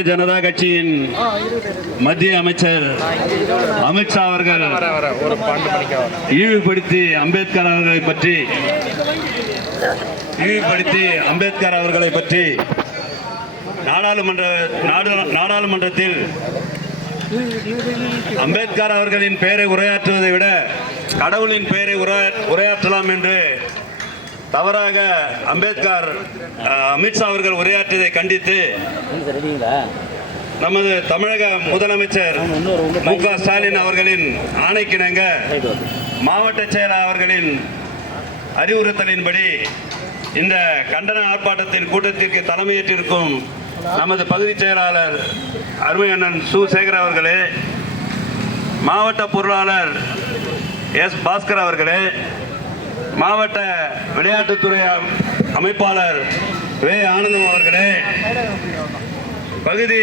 பாரதிய ஜனதா கட்சியின் மத்திய அமைச்சர் அமித்ஷா அவர்கள் இழிவுபடுத்தி அம்பேத்கர் அவர்களை பற்றி இழிவுபடுத்தி அம்பேத்கர் அவர்களை பற்றி நாடாளுமன்ற நாடு- நாடாளுமன்றத்தில் அம்பேத்கர் அவர்களின் பெயரை உரையாற்றுவதை விட கடவுளின் பெயரை உரையா- உரையாற்றலாம் என்று தவறாக அம்பேத்கர் அமித்ஷா அவர்கள் உரையாற்றியதை கண்டித்து நமது தமிழக முதலமைச்சர் மு க ஸ்டாலின் அவர்களின் ஆணைக்கிணங்க மாவட்ட செயலர் அவர்களின் அறிவுறுத்தலின்படி இந்த கண்டன ஆர்ப்பாட்டத்தின் கூட்டத்திற்கு தலைமையேற்றிருக்கும் நமது பகுதி செயலாளர் அருமை அண்ணன் சு சேகர் அவர்களே மாவட்ட பொருளாளர் எஸ் பாஸ்கர் அவர்களே மாவட்ட விளையாட்டுத்துறை அம்- அமைப்பாளர் வே. ஆனந்தம் அவர்களே பகுதி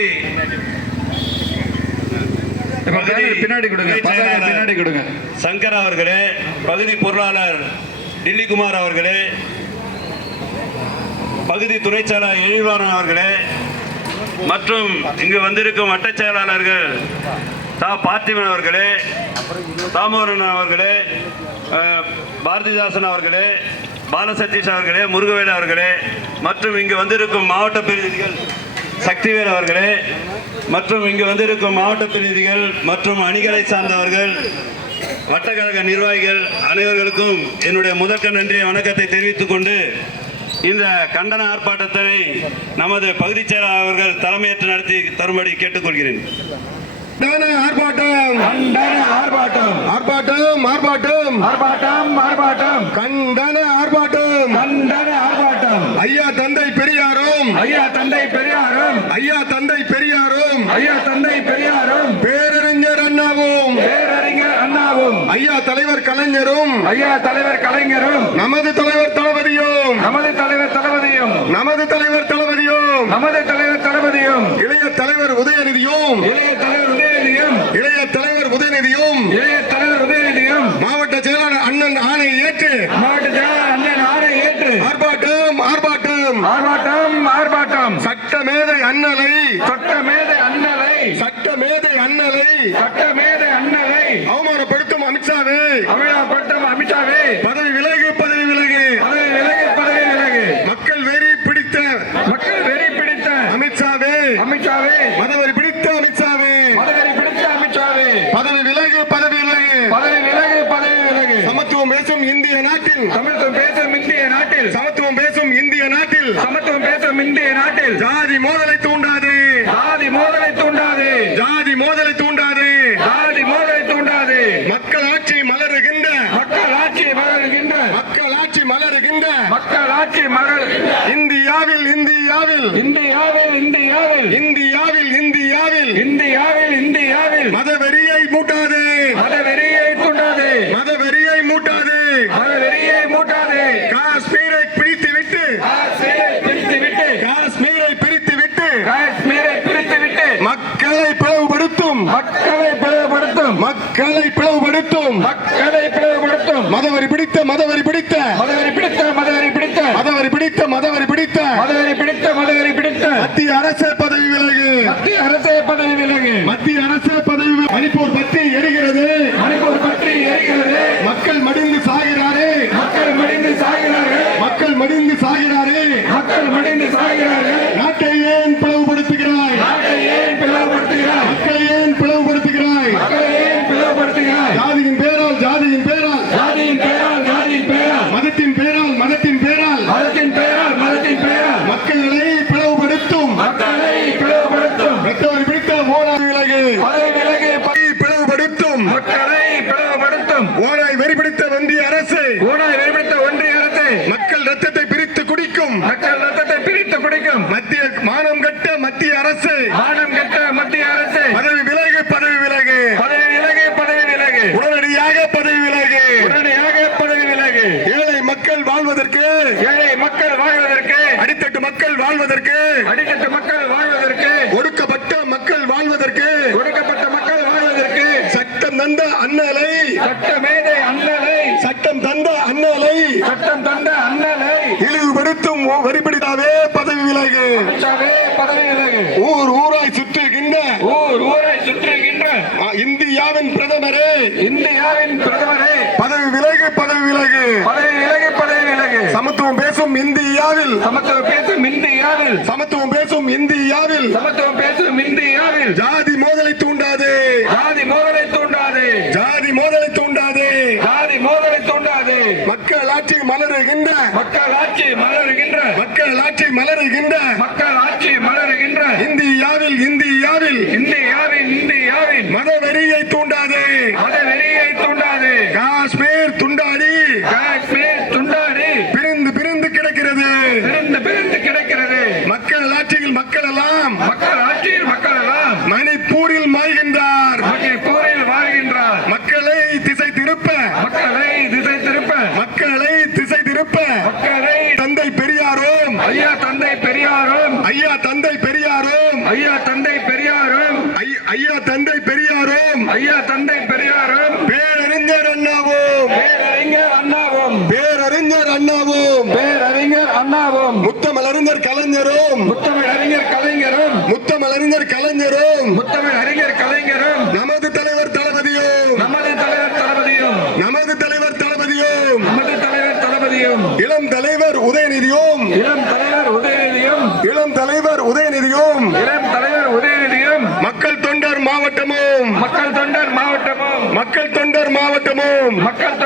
பின்னாடி கொடுங்க பின்னாடி கொடுங்க. சங்கர் அவர்களே பகுதி பொருளாளர் டில்லிகுமார் அவர்களே பகுதி துணை செயலாளர் எழில்வாணன் அவர்களே மற்றும் இங்கு வந்திருக்கும் வட்டச் செயலாளர்கள் தா பார்த்திபன் அவர்களே தாமோதரன் அவர்களே பாரதிதாசன் அவர்களே பாலசதீஷ் அவர்களே முருகவேல் அவர்களே மற்றும் இங்கு வந்திருக்கும் மாவட்ட பிரதிநிதிகள் சக்திவேல் அவர்களே மற்றும் இங்கு வந்திருக்கும் மாவட்ட பிரதிநிதிகள் மற்றும் அணிகளை சார்ந்தவர்கள் வட்டக்கழக நிர்வாகிகள் அனைவர்களுக்கும் என்னுடைய முதற்க நன்றிய வணக்கத்தை தெரிவித்துக் கொண்டு இந்த கண்டன ஆர்ப்பாட்டத்தை நமது பகுதிச் செயலாளர் அவர்கள் தலைமையேற்று நடத்தி தரும்படி கேட்டுக்கொள்கிறேன். ஆர்ப்பாட்டம். ஆர்ப்பாட்டம். ஆர்ப்பாட்டம் ஆர்ப்பாட்டம் ஆர்ப்பாட்டம் ஆர்ப்பாட்டம் கண்டன ஆர்ப்பாட்டம். கண்டன ஆர்ப்பாட்டம். ஐயா தந்தை பெரியாரும். ஐயா தந்தை பெரியாரும். ஐயா தந்தை பெரியாரும். ஐயா தந்தை பெரியாரும். பேரறிஞர் அண்ணாவும். பேரறிஞர் அண்ணாவும். ஐயா தலைவர் கலைஞரும். ஐயா தலைவர் கலைஞரும். நமது தலைவர் தளபதியும். நமது தலைவர் தளபதியும். நமது தலைவர் தளபதியும். நமது தலைவர் தளபதியும் இளைய தலைவர் உதயநிதியும் இளைய தலைவர் உதயநிதியும் இளைய தலைவர் உதயநிதியும் இளைய தலைவர் உதயநிதியும் மாவட்ட செயலாளர் அண்ணன் ஆணை ஏற்று மாவட்ட செயலாளர் அண்ணன் ஆணை ஏற்று ஆர்ப்பாட்டம் ஆர்ப்பாட்டம் ஆர்ப்பாட்டம் ஆர்ப்பாட்டம் சட்டமேதை அண்ணலை சட்ட மேதை அண்ணலை சட்டமேதை அண்ணலை சட்ட மேதை அண்ணலை அவமானப்படுத்தும் அமித்ஷாவே. அமிழாப்பட்டம் அமித்ஷாவே பதவி விலகு பதவி விலகு. பதவி விலகு பதவி விலகு. மக்கள் வெறி பிடித்த மக்கள் வெறி பிடித்த அமித்ஷாவே. அமித்ஷாவே. மதவெறி பிடித்த அமித்ஷாவே. பதவி பிடித்த அமித்ஷாவே. பதவி விலகு பதவி விலகு. பதவி விலகு பதவி விலகு. சமத்துவம் பேசும் இந்திய நாட்டில். சமத்துவம் பேசும் இந்திய நாட்டில். சமத்துவம் பேசும் இந்திய நாட்டில். சமத்துவம் பேசும் இந்திய நாட்டில். ஜாதி மோதலை மக்களை பிளவுபடுத்தும் மதவரி பிடித்த மதவரி பிடித்த பிடித்த. அடித்தட்டு மக்கள் வாழ்வதற்கு ஒடுக்கப்பட்ட மக்கள் வாழ்வதற்கு ஒடுக்கப்பட்ட மக்கள் வாழ்வதற்கு சட்டம் தந்த அண்ணலை சட்ட அண்ணலை சட்டம் தந்த அண்ணலை சட்டம் தந்த அண்ணலை இழிவுபடுத்தும் வரிபடிதாவே பதவி விலகு. பதவி விலகு. ஊர் ஊராய் சுற்றுகின்ற ஊர் ஊராய் சுற்றுகின்ற இந்தியாவின் பிரதமரே இந்தியாவின் பிரதமரே பதவி விலகு பதவி விலகு. பதவி விலகு. சமத்துவம் பேசும் இந்தியாவில். சமத்துவம் பேசும் இந்தியாவில். சமத்துவம் பேசும் இந்தியாவில். ஜாதி மணிப்பூரில் தலைவரும் முத்தமிழ் அறிஞர் கலைஞரும் நமது தலைவர் தளபதியும் நமது தலைவர் தளபதியும் நமது தலைவர் தளபதியும் நமது தலைவர் தளபதியும் இளம் தலைவர் உதயநிதியும் இளம் தலைவர் உதயநிதியும் இளம் தலைவர் உதயநிதியும் இளம் தலைவர் உதயநிதியும் மக்கள் தொண்டர் மாவட்டமும் மக்கள் தொண்டர் மாவட்டமும் மக்கள் தொண்டர் மாவட்டமும் மக்கள்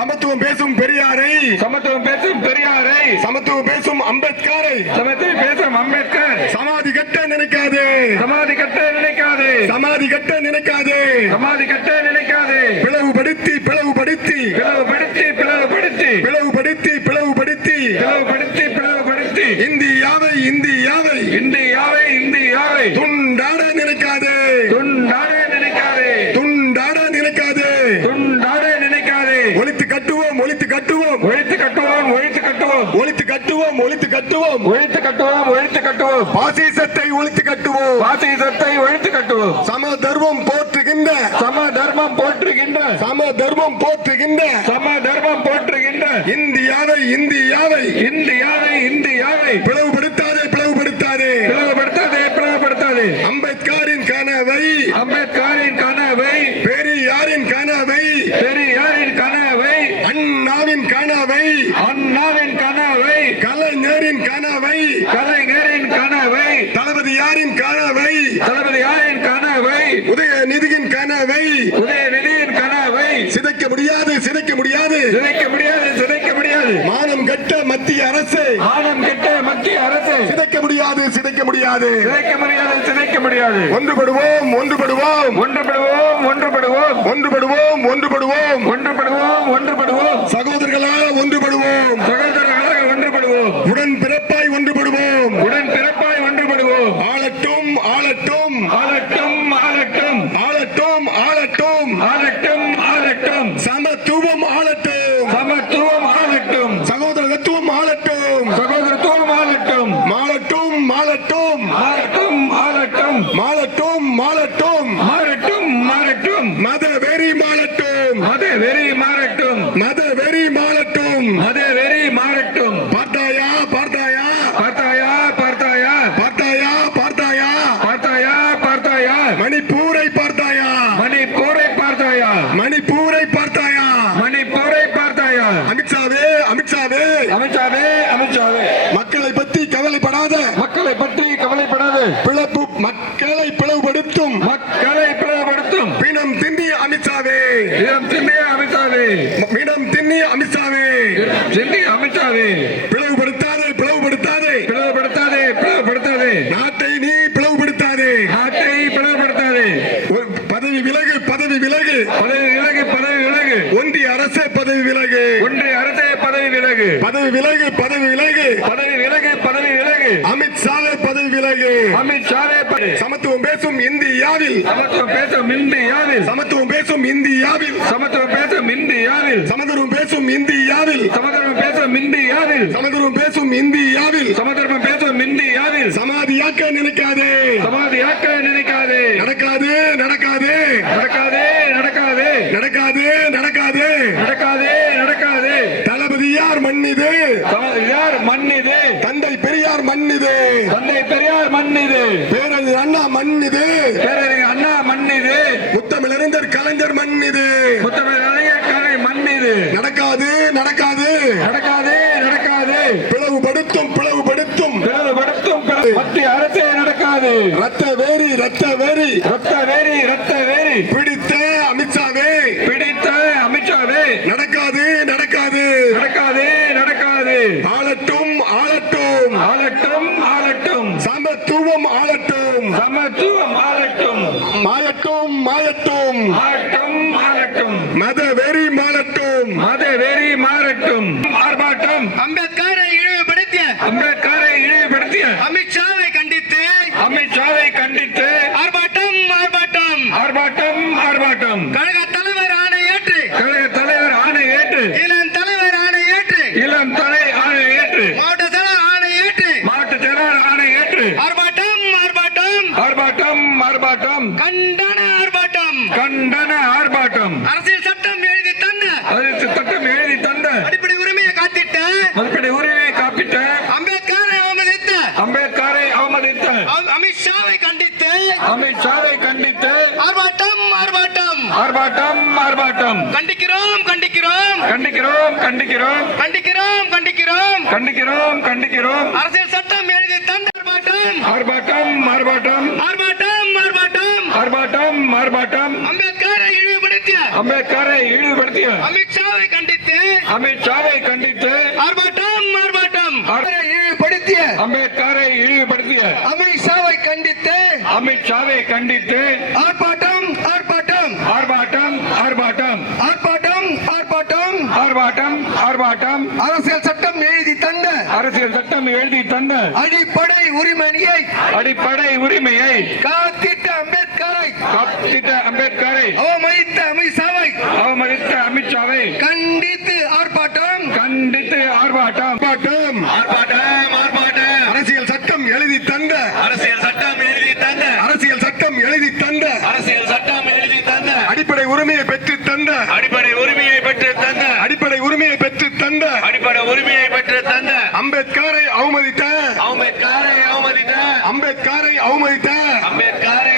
சமத்துவம் பேசும் பெரியாரை. சமத்துவம் பேசும் பெரியாரை. சமத்துவம் பேசும் அம்பேத்கரை. சமத்துவம் பேசும் அம்பேத்கர். சமாதி கட்ட நினைக்காதே. சமாதி கட்ட நினைக்காதே. சமாதி கட்ட நினைக்காதே. சமாதி கட்ட ஒழித்து கட்டுவோம். ஒழித்து கட்டுவோம் ஒழித்து கட்டுவோம். பாசிசத்தை ஒழித்து கட்டுவோம். பாசிசத்தை ஒழித்து கட்டுவோம். சம தர்மம் போற்றுகின்ற. சம தர்மம் போற்றுகின்ற. சம தர்மம் போற்றுகின்ற. சம தர்மம் போற்றுகின்ற. இந்தியாவை இந்தியாவை. இந்தியாவை இந்தியாவை. பிளவுபடுத்த யாரின் கனவை? தளபதி யாரின் கனவை? உதயநிதியின் கனவை. உதயநிதியின் கனவை. சிதைக்க முடியாது சிதைக்க முடியாது. சிதைக்க முடியாது சிதைக்க முடியாது. மானம் கெட்ட மத்திய அரசு. மானம் கெட்ட மத்திய அரசு. சிதைக்க முடியாது சிதைக்க முடியாது. சிதைக்க முடியாது சிதைக்க முடியாது. ஒன்றுபடுவோம் ஒன்றுபடுவோம். ஒன்றுபடுவோம் ஒன்றுபடுவோம். ஒன்றுபடுவோம் ஒன்றுபடுவோம். ஒன்றுபடுவோம் ஒன்றுபடுவோம். சகோதர மணிப்பூரை சமத்துவம் பேசும் இந்தியாவில். சமத்துவம் பேசும் இந்தியாவில். சமத்துவம் பேசும் இந்தியாவில் சமத்துவம் பேசும் இந்தியாவில் சமதர்மம் பேசும் இந்தியாவில் சமத்துவம் பேசும் இந்தியாவில் சமதர்மம் பேசும் இந்தியாவில் சமாதியாக்க நினைக்காதே சமாதியாக்க நினைக்காதே நடக்காது நடக்காது நடக்காதே நடக்காதே நடக்காது நடக்காது நடக்காதே நடக்காதே தளபதியார் மண்ணிது யார் மண் இது தந்தை பெரியார் மண்ணிது தந்தை பெரியார் மண் இது பேரறிஞர் அண்ணா மண்ணிது பேரறிஞர் அண்ணா மண் இது முத்தமிழறிஞர் கலைஞர் மண்ணிது முத்தமிழ் கலை மண் இது நடக்காது நடக்காது நடக்காதே நடக்காதே பிளவுபடுத்தும் பிளவுபடுத்தும் பிளவுபடுத்தும் பிளவு- மத்திய அரசே நடக்காது ரத்த வேரி ரத்த வேரி ரத்த வேரி ரத்த வேரி பிடித்த அமித்ஷாவே பிடித்த அமித்ஷாவே நடக்காது நடக்காது நடக்காதே நடக்காது ஆளட்டும் ஆளட்டும் ஆளட்டும் ஆளட்டும் சமத்துவம் ஆளட்டும் சமத்துவம் ஆளட்டும் மாயட்டும் மாயட்டும் ஆட்டம் ஆளட்டும் மத வெறி மாறட்டும் மத வெறி மாறட்டும் ஆர்ப்பாட்டம் அம்பேத்கரை இழிவுபடுத்திய அம்பேத்கரை இழிவுபடுத்திய அமித்ஷாவை கண்டித்து அமித்ஷாவை கண்டித்து ஆர்ப்பாட்டம் ஆர்ப்பாட்டம் ஆர்ப்பாட்டம் ஆர்ப்பாட்டம் கழக தலைவர் ஆணை ஏற்று கழக தலைவர் ஆணை ஏற்று இளம் தலைவர் ஆணை ஏற்று இளம் தலை ஆணை ஏற்று மாவட்ட செயலர் ஆணை ஏற்று மாட்டு செயலாளர் ஆணை ஏற்று ஆர்ப்பாட்டம் ஆர்ப்பாட்டம் ஆர்ப்பாட்டம் ஆர்ப்பாட்டம் கண்டன ஆர்ப்பாட்டம் கண்டன ஆர்ப்பாட்டம். அரசியல் சட்டம் எழுதி தந்த. அதற்கு சட்டம் எழுதி தந்த. அடிப்படை உரிமையை காத்திட்ட. மறுபடி உரிமையை காப்பிட்ட. அம்பேத்கரை அவமதித்த. அம்பேத்கரை அவமதித்த. அம்- அமித்ஷாவை கண்டித்து. அமித்ஷாவை கண்டித்து. ஆர்ப்பாட்டம் ஆர்ப்பாட்டம். ஆர்ப்பாட்டம் ஆர்ப்பாட்டம். கண்டிக்கிறோம் கண்டிக்கிறோம். கண்டிக்கிறோம் கண்டிக்கிறோம். கண்டிக்கிறோம் கண்டிக்கிறோம். கண்டிக்கிறோம் கண்டிக்கிறோம். அரசியல் சட்டம் எழுதி தந்த ஆர்ப்பாட்டம். ஆர்ப்பாட்டம் ஆர்ப்பாட்டம் ஆர்ப்பாட்டம் ஆர்ப்பாட்டம் அம்பேத்கரை இழிவுபடுத்திய. அம்பேத்கரை இழிவுபடுத்திய. அமித்ஷாவை கண்டித்து. அமித்ஷாவை கண்டித்து. ஆர்ப்பாட்டம் ஆர்ப்பாட்டம் ஆர்- இழிவுபடுத்திய. அம்பேத்கரை இழிவுபடுத்திய. அமித்ஷாவை கண்டித்து. அமித்ஷாவை கண்டித்து. ஆர்ப்பாட்டம் ஆர்ப்பாட்டம். ஆர்ப்பாட்டம் ஆர்ப்பாட்டம். ஆர்ப்பாட்டம் ஆர்ப்பாட்டம். ஆர்ப்பாட்டம் ஆர்ப்பாட்டம். அரசியல் சட்டம் எழுதி தந்த. அரசியல் சட்டம் எழுதி தந்த. அடிப்படை உரிமையை அடிப்படை உரிமையை காத்திட்ட அம்பேத்கரை காப்பிட்ட அம்பேத்கரை. அவமதித்த அமித்ஷாவை அவமதித்த அமித்ஷாவை கண்டித்து ஆர்ப்பாட்டம். கண்டித்து ஆர்ப்பாட்டம். ஆர்ப்பாட்டம். ஆர்ப்பாட்டம் ஆர்ப்பாட்டம். அரசியல் சட்டம் எழுதி தந்த. அரசியல் சட்டம் எழுதி தந்த. அரசியல் சட்டம் எழுதி தந்த. அரசியல் சட்டம் எழுதி தந்த. அடிப்படை உரிமையை பெற்று தந்த. அடிப்படை உரிமையை பெற்று தந்த. அடிப்படை உரிமையை பெற்று தந்த. அடிப்படை உரிமையை பெற்று தந்த. அம்பேத்கரை அவமதித்த. அம்பேத்கரை அவமதித்த. அம்பேத்கரை அவமதித்த. அம்பேத்கரை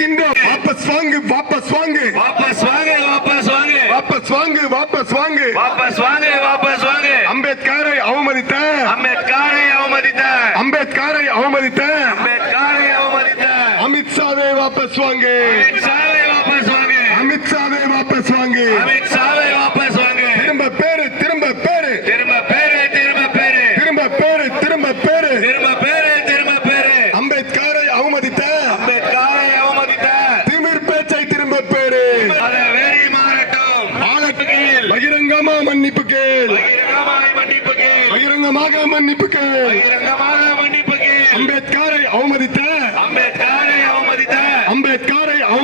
வாங்கு வாபஸ் வாங்கு வாபஸ் வாங்க வாபஸ் வாங்க வாபஸ் வாங்கு வாபஸ் வாங்கு வாபஸ் வாங்க வாபஸ் வாங்க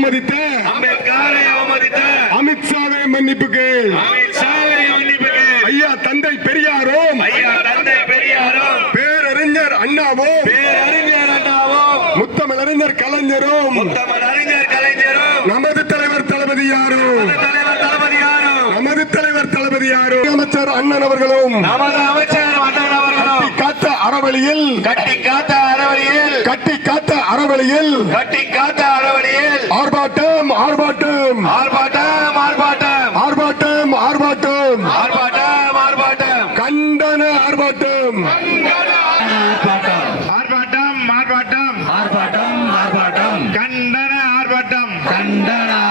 அவமதித்த அம்பேத்கரை அவமதித்த அமித்ஷாவை மன்னிப்பு கேள் அமித்ஷாவை மன்னிப்பு கேள் ஐயா தந்தை பெரியாரோம். ஐயா தந்தை பெரியாரும். பேரறிஞர் அண்ணாவோம். பேரறிஞர் அண்ணாவும். முத்தமிழறிஞர் கலைஞரும். தமிழ் அறிஞர் கலைஞரும். நமது தலைவர் தளபதி யாரும்? தலைவர் தளபதியாரும் நமது தலைவர் தளபதி யாரும்? அமைச்சர் அண்ணன் அவர்களும். நமது அமைச்சர் மன்னன் அவர்களும் காத்த அறவழியில். கட்டி காத்த அறவழியில். கட்டி காத்த அறவழியில். கட்டி காத்த அறவழியில். ஆர்ப்பாட்டம் ஆர்ப்பாட்டம். ஆர்ப்பாட்டம் ஆர்ப்பாட்டம். ஆர்ப்பாட்டம் ஆர்ப்பாட்டம். ஆர்ப்பாட்டம் ஆர்ப்பாட்டம். கண்டன ஆர்ப்பாட்டம். ஆர்ப்பாட்டம் ஆர்ப்பாட்டம். ஆர்ப்பாட்டம் ஆர்ப்பாட்டம். கண்டன ஆர்ப்பாட்டம். கண்டன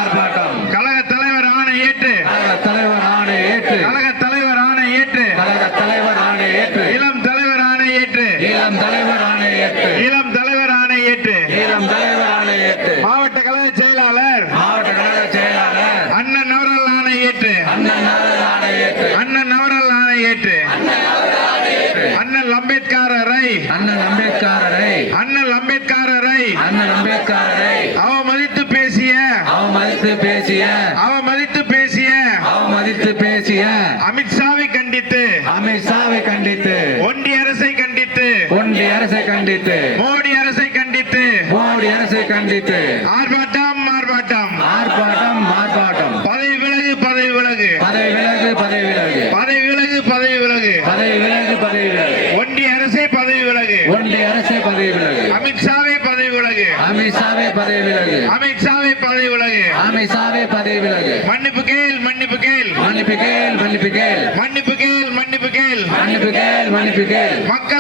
மோடி அரசை கண்டித்து மோடி அரசை கண்டித்து ஆர்ப்பாட்டம் ஆர்ப்பாட்டம் ஆர்ப்பாட்டம் ஆர்ப்பாட்டம் பதவி விலகு பதவி விலகு பதவி விலகு பதவி விலகு பதவி விலகு பதவி விலகு பதவி விலகு பதவி விலகு ஒன்றிய அரசே பதவி விலகு ஒன்றிய அரசை பதவி விலகு அமித்ஷாவை பதவி விலகு அமித்ஷாவை பதவி விலகு அமித்ஷாவை பதவி விலகு அமித்ஷாவை பதவி விலகு மன்னிப்பு கேள் மன்னிப்பு கேள் மன்னிப்பு கேள் மன்னிப்பு கேள் மன்னிப்பு கேள் மன்னிப்பு கேள் மன்னிப்பு கேள் மன்னிப்பு கேள் மக்கள்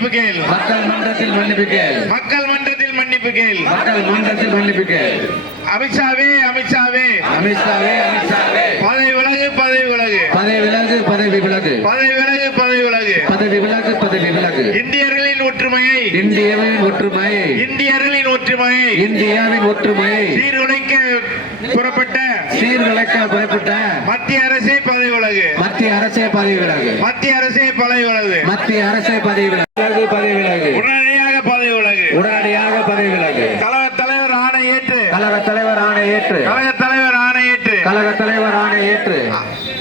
மன்னிப்பு கேள். மக்கள் மன்றத்தில் மன்னிப்பு கேள். மக்கள் மன்றத்தில் மன்னிப்பு கேள். மக்கள் மன்றத்தில் மன்னிப்பு கேள். அமித்ஷாவே அமித்ஷாவே. அமித்ஷாவே அமித்ஷாவே. பதவி விலகு பதவி விலகு. பதவி விலகு பதவி விலகு. பதவி விலகு பதவி விலகு. பதவி விலகு பதவி விலகு. இந்தியர்களின் ஒற்றுமையை. இந்தியாவின் ஒற்றுமை இந்தியர்களின் ஒற்றுமையை. இந்தியாவின் ஒற்றுமை சீர்குலைக்க புறப்பட்ட. சீர்குலைக்க புறப்பட்ட. மத்திய அரசே பதவி விலகு. மத்திய அரசே பதவி விலகு. மத்திய அரசே பதவி விலகு. மத்திய அரசே பதவி விலகு. பதவி விலகு உடனடியாக பதவி விலகு உடனடியாக பதவி விலகு கழக தலைவர் ஆணை ஏற்று கழக தலைவர் ஆணை ஏற்று கழக தலைவர் ஆணை ஏற்று கழக தலைவர் ஆணை ஏற்று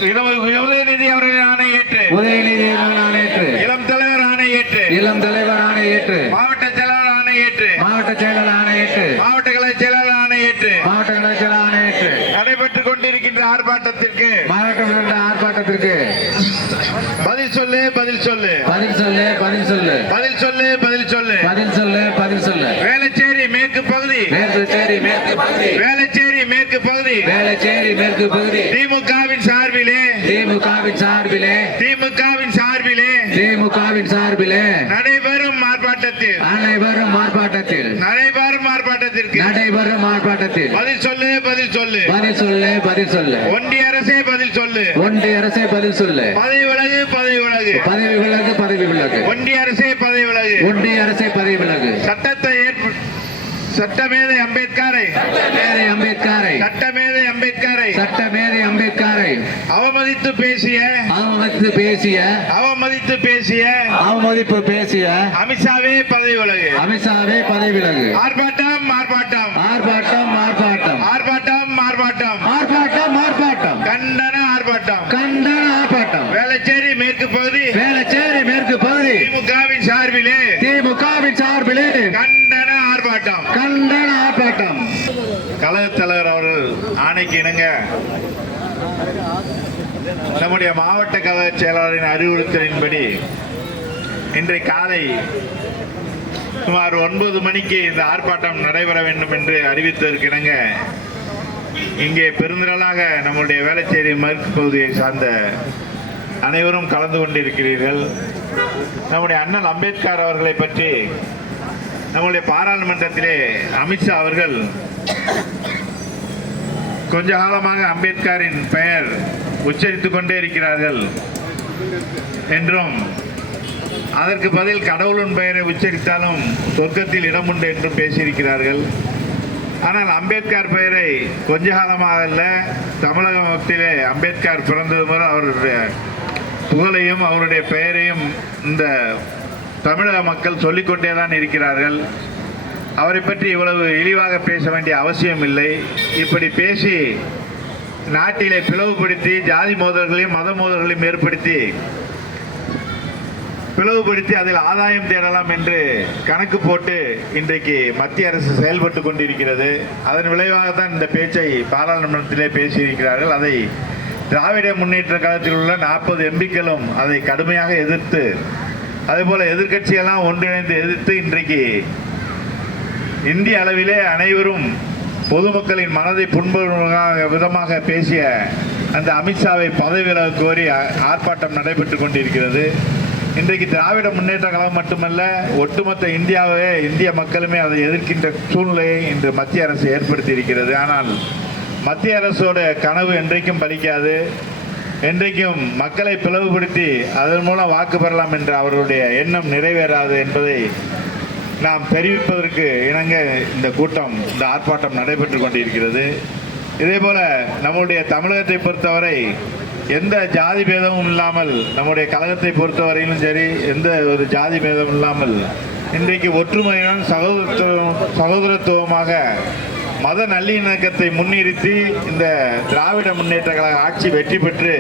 இளம் உதயநிதி அவர்களின் ஆணை ஏற்று உதயநிதி ஆணை ஏற்று இளம் தலைவர் ஆணை ஏற்று இளம் தலைவர் ஆணை ஏற்று மாவட்ட செயலாளர் ஆணை ஏற்று மாவட்ட செயலர் ஆணை ஏற்று மாவட்ட கலை செயலாளர் ஆணை ஏற்று மாவட்ட கலைச்சல் ஆணை ஏற்று நடைபெற்றுக் கொண்டிருக்கின்ற ஆர்ப்பாட்டத்திற்கு மாவட்டம் இரண்டு ஆர்ப்பாட்டத்திற்கு பதில் சொல்லு பதில் சொல்லு பதில் சொல்லு பதில் சொல்லு. பதில் சொல்லு பதில் சொல்லு. பதில் சொல்லு பதில் சொல்லு. வேளச்சேரி மேற்கு பகுதி. மேற்கு சேரி மேற்கு பகுதி. வேளச்சேரி மேற்கு பகுதி. வேளச்சேரி மேற்கு பகுதி. திமுகவின் சார்பிலே. திமுகவின் சார்பிலே. திமுகவின் சார்பிலே. திமுகவின் சார்பிலே. நடைபெறும் ஆர்ப்பாட்டத்தில் அனைவரும் ஆர்ப்பாட்டத்தில் நடைபெறும் ஆர்ப்பாட்டத்திற்கு நடைபெறும் ஆர்ப்பாட்டத்தில் பதில் சொல்லு. பதில் சொல்லு. பதில் சொல்லு பதில் சொல்லு. ஒன்றிய அரசே பதில் சொல்லு. ஒன்றிய அரசே பதில் சொல்லு. பதவி விலகு பதவி விலகு. பதவி விலகு பதவி விலகு. ஒன்றிய அரசே பதவி விலகு. ஒன்றிய அரசே பதவி விலகு. சட்டத்தை ஏற்ப சட்டமேதை அம்பேத்கரை. மேதை அம்பேத்கரை. சட்டமேதை அம்பேத்கரை. சட்டமேதை அம்பேத்கரை. அவமதித்து பேசிய அவமதித்து பேசிய அவமதித்து பேசிய அவமதிப்பு பேசிய அமித்ஷாவே பதவி விலகு. அமித்ஷாவே பதவி விலகு. ஆர்ப்பாட்டம் ஆர்ப்பாட்டம். ஆர்ப்பாட்டம் ஆர்ப்பாட்டம் ஆர்ப்பாட்டம் ஆர்ப்பாட்டம் ஆர்ப்பாட்டம் கண்டன ஆர்ப்பாட்டம் கண்டன ஆர்ப்பாட்டம் வேளச்சேரி மேற்கு பகுதி வேளச்சேரி மேற்கு பகுதி திமுகவின் சார்பிலே திமுகவின் சார்பிலே கண்டன ஆர்ப்பாட்டம். கண்டன ஆர்ப்பாட்டம். கழக தலைவர் அவர்கள் ஆணைக்கு இணங்க நம்முடைய மாவட்ட கழக செயலாளரின் அறிவுறுத்தலின்படி இன்றை காலை சுமார் ஒன்பது மணிக்கு இந்த ஆர்ப்பாட்டம் நடைபெற வேண்டும் என்று அறிவித்ததற்கு இணங்க இங்கே பெருந்திரளாக நம்முடைய வேளச்சேரி மேற்கு பகுதியை சார்ந்த அனைவரும் கலந்து கொண்டிருக்கிறீர்கள். நம்முடைய அண்ணல் அம்பேத்கர் அவர்களை பற்றி நம்முடைய பாராளுமன்றத்திலே அமித்ஷா அவர்கள் கொஞ்ச காலமாக அம்பேத்கரின் பெயர் உச்சரித்துக் கொண்டே இருக்கிறார்கள் என்றும் அதற்கு பதில் கடவுளின் பெயரை உச்சரித்தாலும் சொர்க்கத்தில் இடம் உண்டு என்றும் பேசியிருக்கிறார்கள். ஆனால் அம்பேத்கர் பெயரை கொஞ்ச காலமாக இல்லை தமிழகத்திலே அம்பேத்கர் பிறந்தது முதல் அவருடைய புகழையும் அவருடைய பெயரையும் இந்த தமிழக மக்கள் சொல்லிக்கொண்டே தான் இருக்கிறார்கள். அவரை பற்றி இவ்வளவு இழிவாக பேச வேண்டிய அவசியம் இல்லை. இப்படி பேசி நாட்டிலே பிளவுபடுத்தி ஜாதி மோதல்களையும் மத மோதல்களையும் ஏற்படுத்தி பிளவுபடுத்தி அதில் ஆதாயம் தேடலாம் என்று கணக்கு போட்டு இன்றைக்கு மத்திய அரசு செயல்பட்டு கொண்டிருக்கிறது. அதன் விளைவாகத்தான் இந்த பேச்சை பாராளுமன்றத்திலே பேசியிருக்கிறார்கள். அதை திராவிட முன்னேற்ற காலத்தில் உள்ள நாற்பது எம்பிக்களும் அதை கடுமையாக எதிர்த்து அதேபோல எதிர்க்கட்சியெல்லாம் ஒன்றிணைந்து எதிர்த்து இன்றைக்கு இந்திய அளவிலே அனைவரும் பொதுமக்களின் மனதை புண்படுவதாக விதமாக பேசிய அந்த அமித்ஷாவை பதவி விலக கோரி ஆர்ப்பாட்டம் நடைபெற்று கொண்டிருக்கிறது. இன்றைக்கு திராவிட முன்னேற்ற கழகம் மட்டுமல்ல ஒட்டுமொத்த இந்தியாவே இந்திய மக்களுமே அதை எதிர்க்கின்ற சூழ்நிலையை இன்று மத்திய அரசு ஏற்படுத்தி இருக்கிறது ஆனால் மத்திய அரசோட கனவு என்றைக்கும் பலிக்காது. என்றைக்கும் மக்களை பிளவுபடுத்தி அதன் மூலம் வாக்கு பெறலாம் என்ற அவர்களுடைய எண்ணம் நிறைவேறாது என்பதை நாம் தெரிவிப்பதற்கு இணங்க இந்த கூட்டம் இந்த ஆர்ப்பாட்டம் நடைபெற்று கொண்டிருக்கிறது. இதே போல நம்முடைய தமிழகத்தை பொறுத்தவரை எந்த ஜாதி பேதமும் இல்லாமல் நம்முடைய கழகத்தை பொறுத்தவரையிலும் சரி எந்த ஒரு ஜாதி பேதமும் இல்லாமல் இன்றைக்கு ஒற்றுமையுடன் சகோதரத்துவம் சகோதரத்துவமாக மத நல்லிணக்கத்தை முன்னிறுத்தி இந்த திராவிட முன்னேற்ற கழக ஆட்சி வெற்றி பெற்று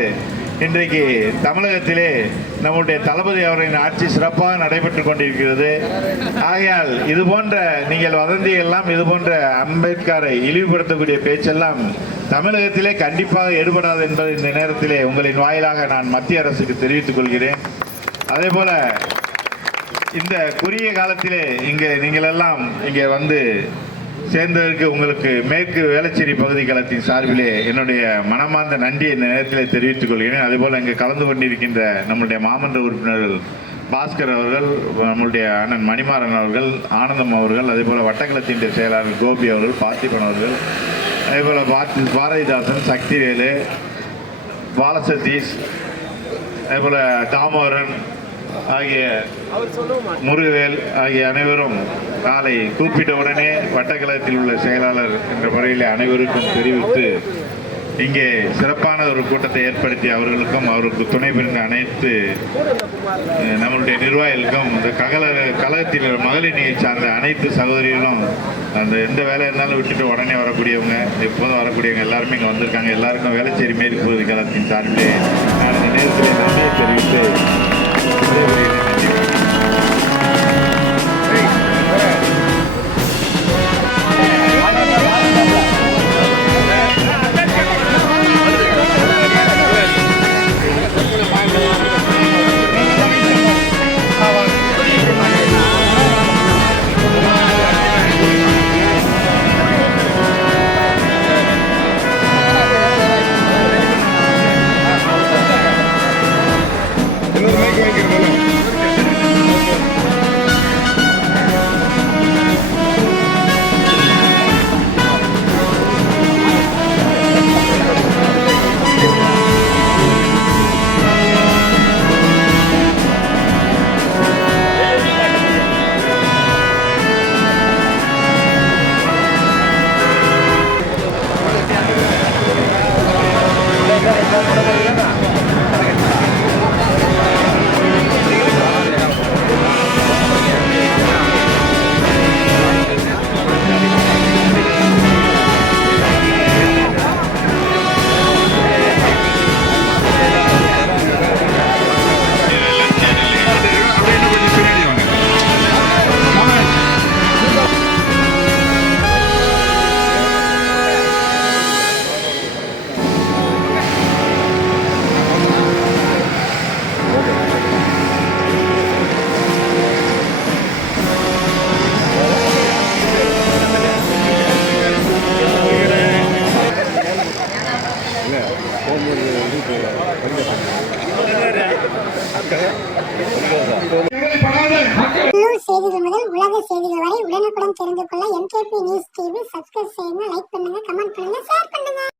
இன்றைக்கு தமிழகத்திலே நம்முடைய தளபதி அவர்களின் ஆட்சி சிறப்பாக நடைபெற்று கொண்டிருக்கிறது. ஆகையால் இது போன்ற நீங்கள் வதந்தியெல்லாம் இது போன்ற அம்பேத்கரை இழிவுபடுத்தக்கூடிய பேச்செல்லாம் தமிழகத்திலே கண்டிப்பாக எடுபடாது என்பதை இந்த நேரத்திலே உங்களின் வாயிலாக நான் மத்திய அரசுக்கு தெரிவித்துக் கொள்கிறேன். அதே போல இந்த குறுகிய காலத்திலே இங்கே நீங்கள் எல்லாம் இங்கே வந்து சேர்ந்ததற்கு உங்களுக்கு மேற்கு வேளச்சேரி பகுதி களத்தின் சார்பிலே என்னுடைய மனமார்ந்த நன்றியை இந்த நேரத்தில் தெரிவித்துக் கொள்கிறேன். அதேபோல் இங்கே கலந்து கொண்டிருக்கின்ற நம்முடைய மாமன்ற உறுப்பினர்கள் பாஸ்கர் அவர்கள் நம்முடைய அண்ணன் மணிமாறன் அவர்கள் ஆனந்தம் அவர்கள் அதேபோல் வட்டக்கலத்தின் செயலாளர் கோபி அவர்கள் பார்த்திபன் அவர்கள் அதேபோல் பாரதி பாரதிதாசன் சக்திவேலு பாலசதீஷ் அதேபோல் தாமோரன் ஆகிய முருகவேல் ஆகிய அனைவரும் காலை கூப்பிட்ட உடனே வட்டக்கழகத்தில் உள்ள செயலாளர் என்ற முறையில் அனைவருக்கும் தெரிவித்து இங்கே சிறப்பான ஒரு கூட்டத்தை ஏற்படுத்தி அவர்களுக்கும் அவருக்கு துணை புரிந்த அனைத்து நம்மளுடைய நிர்வாகிகளுக்கும் இந்த ககல கழகத்தில் மகளிர் சார்ந்த அனைத்து சகோதரிகளும் அந்த எந்த வேலை இருந்தாலும் விட்டுட்டு உடனே வரக்கூடியவங்க எப்போதும் வரக்கூடியவங்க எல்லாருமே இங்கே வந்திருக்காங்க. எல்லாருக்கும் வேலைச்சேரி மேற்கு பகுதி கழகத்தின் சார்பிலே நான் இந்த நேரத்தில் நன்றியை தெரிவித்து Amen.